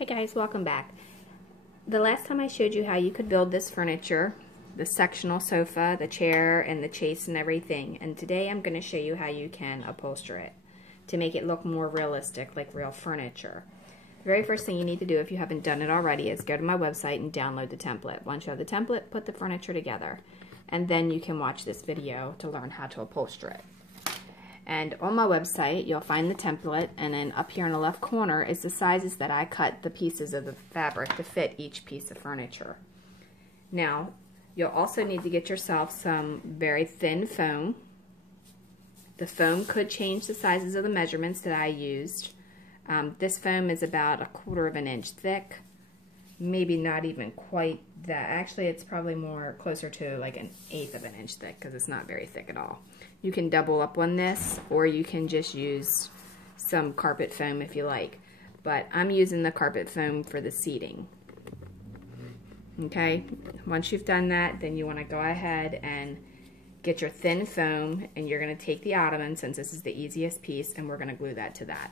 Hi guys, welcome back. The last time I showed you how you could build this furniture, the sectional sofa, the chair, and the chase and everything, and today I'm going to show you how you can upholster it to make it look more realistic, like real furniture. The very first thing you need to do, if you haven't done it already, is go to my website and download the template. Once you have the template, put the furniture together, and then you can watch this video to learn how to upholster it. And on my website, you'll find the template, and then up here in the left corner is the sizes that I cut the pieces of the fabric to fit each piece of furniture. Now, you'll also need to get yourself some very thin foam. The foam could change the sizes of the measurements that I used. This foam is about 1/4 of an inch thick, maybe not even quite that. Actually, it's probably more closer to like 1/8 of an inch thick because it's not very thick at all. You can double up on this, or you can just use some carpet foam if you like. But I'm using the carpet foam for the seating. Okay, once you've done that, then you want to go ahead and get your thin foam, and you're going to take the ottoman, since this is the easiest piece, and we're going to glue that to that.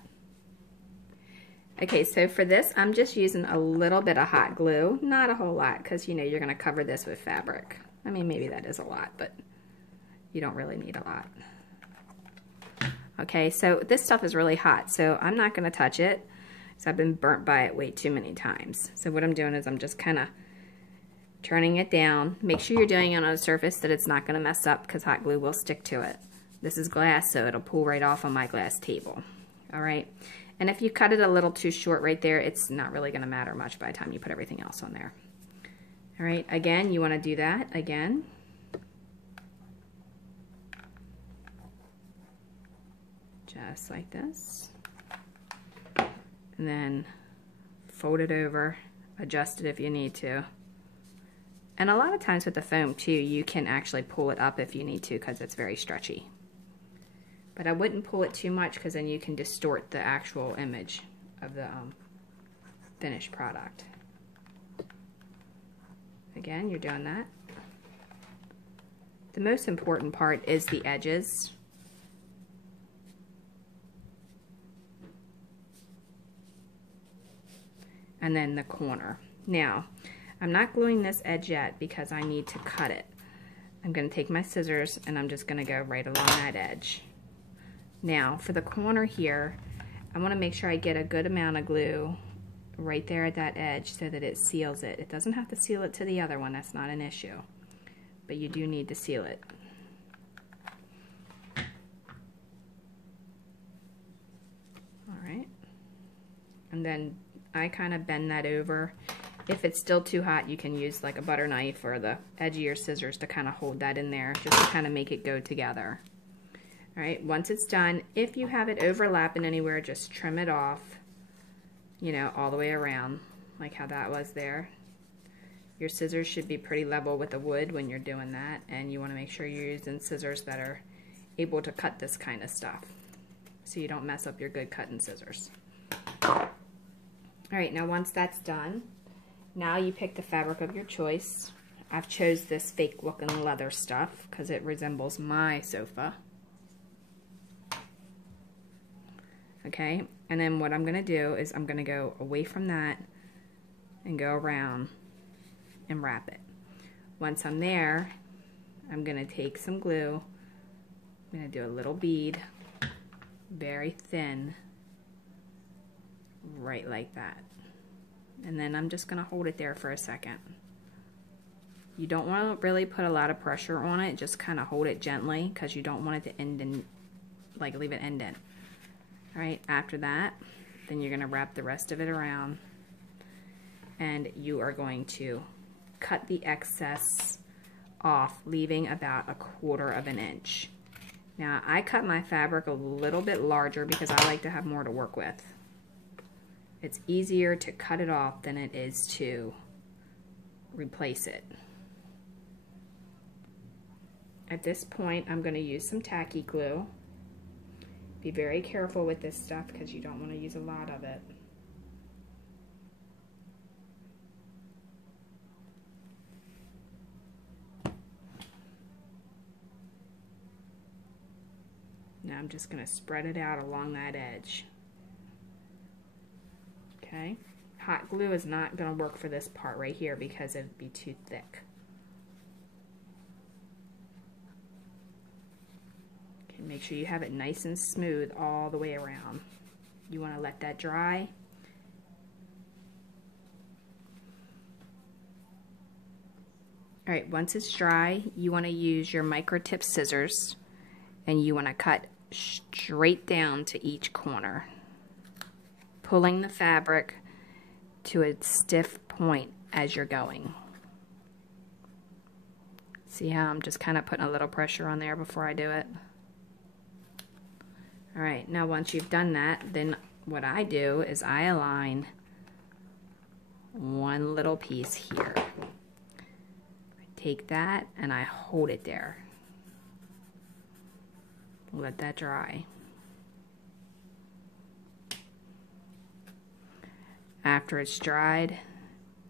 Okay, so for this, I'm just using a little bit of hot glue, not a whole lot, because you know you're going to cover this with fabric. I mean, maybe that is a lot, but you don't really need a lot. Okay, so this stuff is really hot, so I'm not going to touch it, because I've been burnt by it way too many times. So what I'm doing is I'm just kind of turning it down. Make sure you're doing it on a surface that it's not going to mess up, because hot glue will stick to it. This is glass, so it'll pull right off on my glass table. All right, and if you cut it a little too short right there, it's not really going to matter much by the time you put everything else on there. All right, again, you want to do that again. Just like this. And then fold it over, adjust it if you need to. And a lot of times with the foam too, you can actually pull it up if you need to, because it's very stretchy. But I wouldn't pull it too much, because then you can distort the actual image of the finished product. Again, you're doing that. The most important part is the edges. And then the corner. Now, I'm not gluing this edge yet because I need to cut it. I'm going to take my scissors and I'm just going to go right along that edge. Now, for the corner here, I want to make sure I get a good amount of glue right there at that edge so that it seals it. It doesn't have to seal it to the other one, that's not an issue. But you do need to seal it. Alright. And then I kind of bend that over. If it's still too hot, you can use like a butter knife or the edge of your scissors to kind of hold that in there, just to kind of make it go together. Alright, once it's done, if you have it overlapping anywhere, just trim it off, you know, all the way around, like how that was there. Your scissors should be pretty level with the wood when you're doing that, and you want to make sure you're using scissors that are able to cut this kind of stuff, so you don't mess up your good cutting scissors. Alright, now once that's done, now you pick the fabric of your choice. I've chose this fake looking leather stuff because it resembles my sofa. Okay, and then what I'm going to do is I'm going to go away from that and go around and wrap it. Once I'm there, I'm going to take some glue. I'm going to do a little bead, very thin, right like that. And then I'm just going to hold it there for a second. You don't want to really put a lot of pressure on it, just kind of hold it gently, because you don't want it to end in, like leave it indent. Alright, after that, then you're going to wrap the rest of it around, and you are going to cut the excess off, leaving about 1/4 of an inch. Now, I cut my fabric a little bit larger because I like to have more to work with. It's easier to cut it off than it is to replace it. At this point, I'm going to use some tacky glue. Be very careful with this stuff because you don't want to use a lot of it. Now I'm just going to spread it out along that edge. Okay, Hot glue is not going to work for this part right here because it would be too thick. Okay, make sure you have it nice and smooth all the way around. You want to let that dry. Alright, once it's dry, you want to use your micro tip scissors and you want to cut straight down to each corner, pulling the fabric to a stiff point as you're going. See how I'm just kind of putting a little pressure on there before I do it? Alright, now once you've done that, then what I do is I align one little piece here. Take that and I hold it there. Let that dry. After it's dried,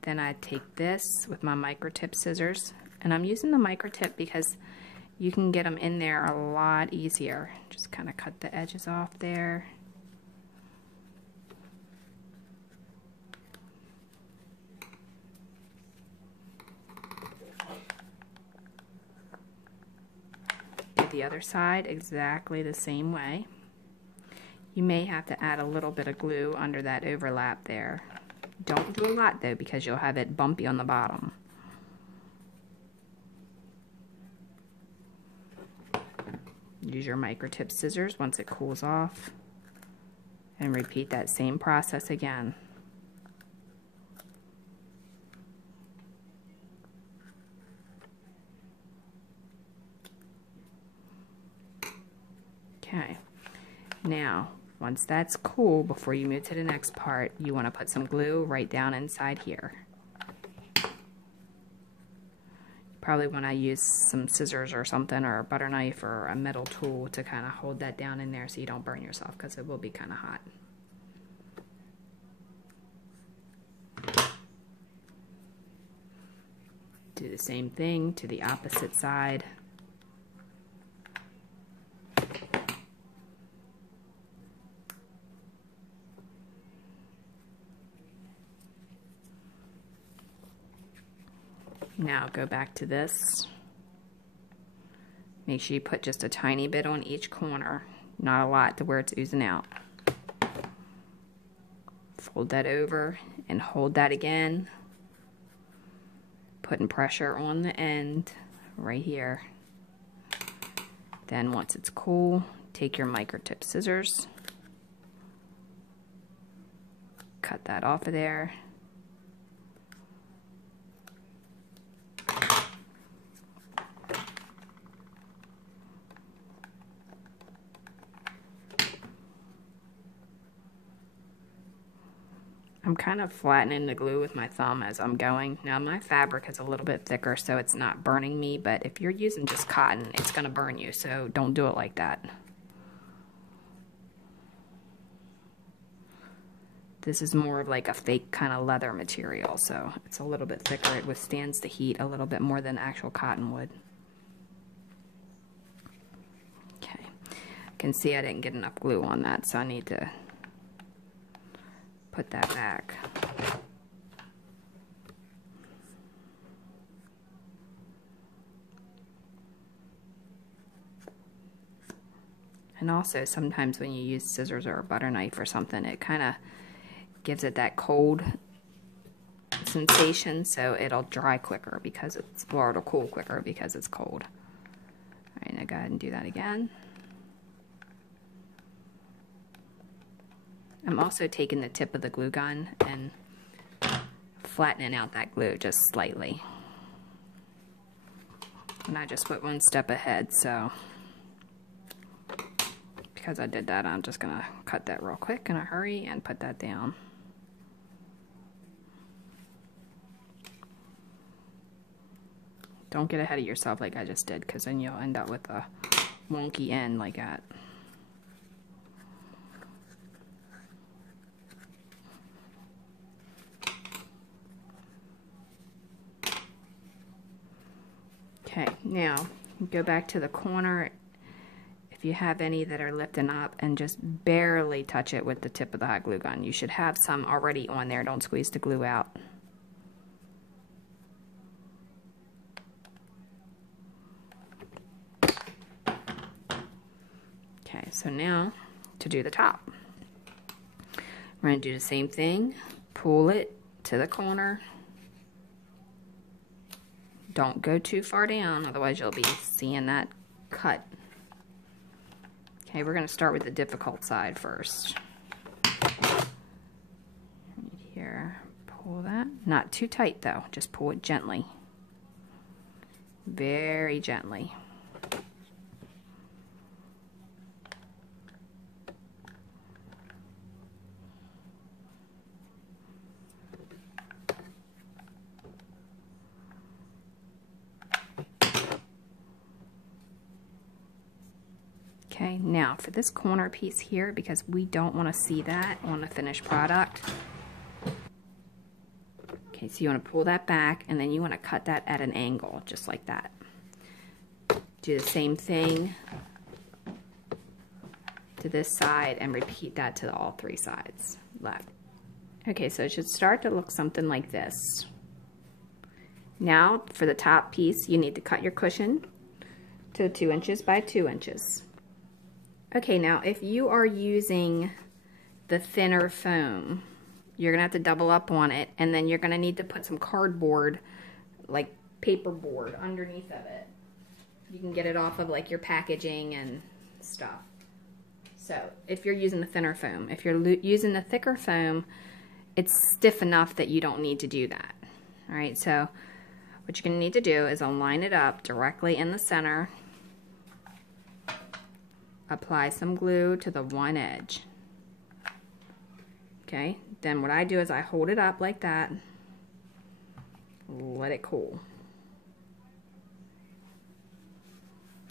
then I take this with my micro tip scissors, and I'm using the micro tip because you can get them in there a lot easier. Just kind of cut the edges off there. The other side exactly the same way. You may have to add a little bit of glue under that overlap there. Don't do a lot though because you'll have it bumpy on the bottom. Use your micro tip scissors once it cools off and repeat that same process again. Okay, now once that's cool, before you move to the next part, you want to put some glue right down inside here. Probably want to use some scissors or something, or a butter knife or a metal tool to kind of hold that down in there so you don't burn yourself, because it will be kind of hot. Do the same thing to the opposite side. Now go back to this. Make sure you put just a tiny bit on each corner, not a lot to where it's oozing out. Fold that over and hold that again, putting pressure on the end right here. Then once it's cool, take your micro tip scissors, cut that off of there. I'm kind of flattening the glue with my thumb as I'm going. Now my fabric is a little bit thicker so it's not burning me, but if you're using just cotton, it's going to burn you, so don't do it like that. This is more of like a fake kind of leather material, so it's a little bit thicker. It withstands the heat a little bit more than actual cotton would. Okay, I can see I didn't get enough glue on that, so I need to put that back. And also sometimes when you use scissors or a butter knife or something, it kind of gives it that cold sensation, so it'll dry quicker because it's, or it'll cool quicker because it's cold. Alright, now go ahead and do that again. I'm also taking the tip of the glue gun and flattening out that glue just slightly. And I just went one step ahead, so because I did that, I'm just going to cut that real quick in a hurry and put that down. Don't get ahead of yourself like I just did, because then you'll end up with a wonky end like that. Okay, now go back to the corner. if you have any that are lifting up, and just barely touch it with the tip of the hot glue gun. You should have some already on there. Don't squeeze the glue out. Okay, so now to do the top. We're going to do the same thing. Pull it to the corner. Don't go too far down, otherwise you'll be seeing that cut. Okay, we're going to start with the difficult side first. Right here, pull that. Not too tight though, just pull it gently. Very gently. Okay, now for this corner piece here, because we don't want to see that on the finished product. Okay, so you want to pull that back, and then you want to cut that at an angle, just like that. Do the same thing to this side, and repeat that to all three sides, left. Okay, so it should start to look something like this. Now, for the top piece, you need to cut your cushion to 2 inches by 2 inches. Okay, now if you are using the thinner foam, you're gonna have to double up on it, and then you're gonna need to put some cardboard, like paper board, underneath of it. You can get it off of like your packaging and stuff. So if you're using the thinner foam, if you're using the thicker foam, it's stiff enough that you don't need to do that. All right, so what you're gonna need to do is align it up directly in the center. Apply some glue to the one edge. Okay, then what I do is I hold it up like that, let it cool.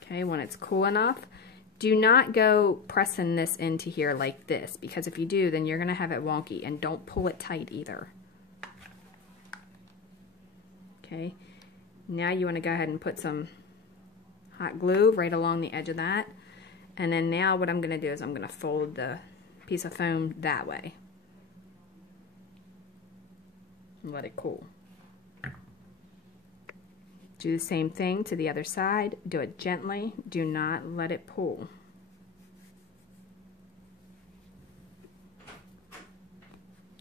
Okay, when it's cool enough, do not go pressing this into here like this, because if you do, then you're gonna have it wonky, and don't pull it tight either. Okay, now you wanna go ahead and put some hot glue right along the edge of that. And then now what I'm going to do is I'm going to fold the piece of foam that way. And let it cool. Do the same thing to the other side. Do it gently. Do not let it pull.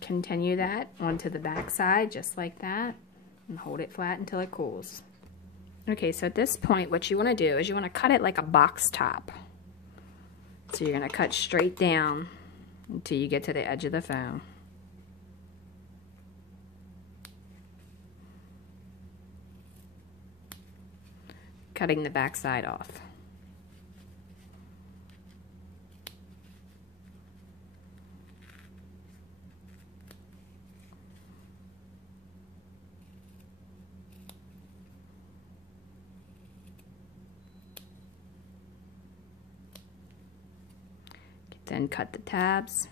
Continue that onto the back side just like that. And hold it flat until it cools. Okay, so at this point what you want to do is you want to cut it like a box top. So you're going to cut straight down until you get to the edge of the foam. Cutting the back side off. Then cut the tabs.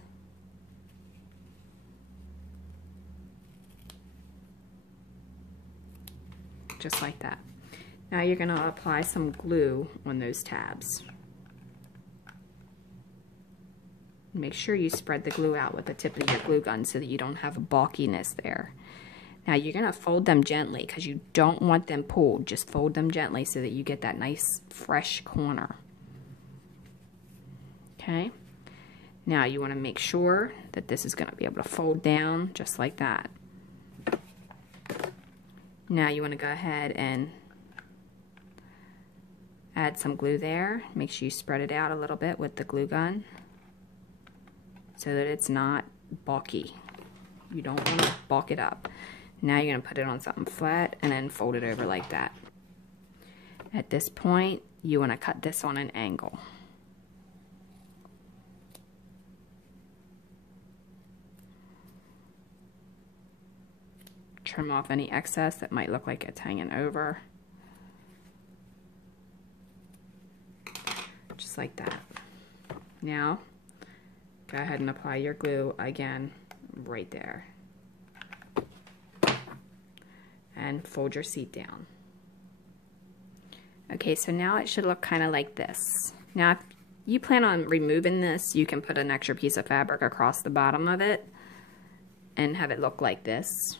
Just like that. Now you're going to apply some glue on those tabs. Make sure you spread the glue out with the tip of your glue gun so that you don't have a bulkiness there. Now you're going to fold them gently because you don't want them pulled. Just fold them gently so that you get that nice fresh corner. Okay? Now you want to make sure that this is going to be able to fold down just like that. Now you want to go ahead and add some glue there. Make sure you spread it out a little bit with the glue gun so that it's not bulky. You don't want to bulk it up. Now you're going to put it on something flat and then fold it over like that. At this point, you want to cut this on an angle. Trim off any excess that might look like it's hanging over. Just like that. Now, go ahead and apply your glue again right there. And fold your seat down. Okay, so now it should look kind of like this. Now, you plan on removing this, you can put an extra piece of fabric across the bottom of it and have it look like this.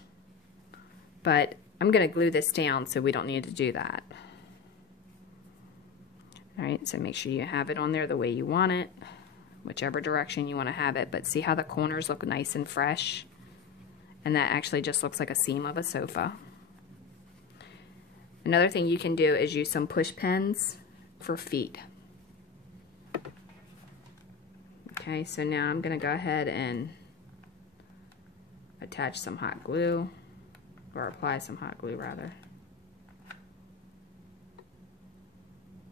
But I'm going to glue this down so we don't need to do that. Alright, so make sure you have it on there the way you want it, whichever direction you want to have it, but see how the corners look nice and fresh? And that actually just looks like a seam of a sofa. Another thing you can do is use some push pins for feet. Okay, so now I'm going to go ahead and attach some hot glue, or apply some hot glue rather.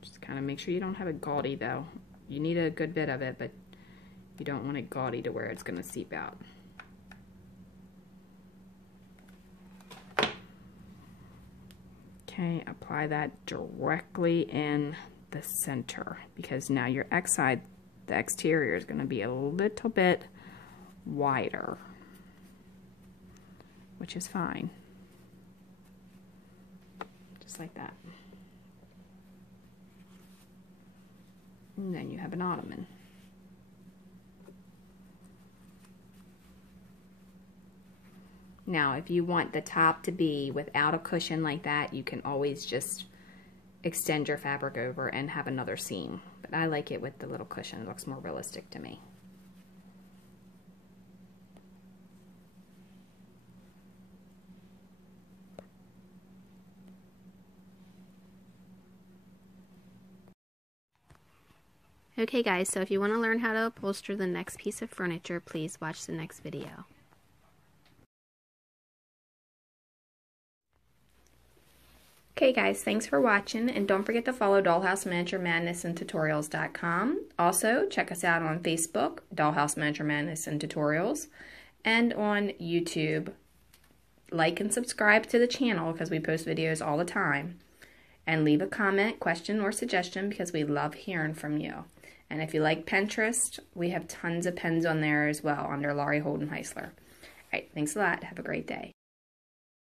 Just kind of make sure you don't have it gaudy though. You need a good bit of it, but you don't want it gaudy to where it's going to seep out. Okay, apply that directly in the center, because now your the exterior is going to be a little bit wider, which is fine. Just like that. And then you have an ottoman. Now, if you want the top to be without a cushion like that, you can always just extend your fabric over and have another seam. But I like it with the little cushion. It looks more realistic to me. Okay guys, so if you want to learn how to upholster the next piece of furniture, please watch the next video. Okay guys, thanks for watching, and don't forget to follow Dollhouse Miniature Madness and Tutorials.com. Also, check us out on Facebook, Dollhouse Miniature Madness and Tutorials, and on YouTube. Like and subscribe to the channel because we post videos all the time. And leave a comment, question, or suggestion because we love hearing from you. And if you like Pinterest, we have tons of pins on there as well under Laurie Holden Heisler. All right, thanks a lot. Have a great day.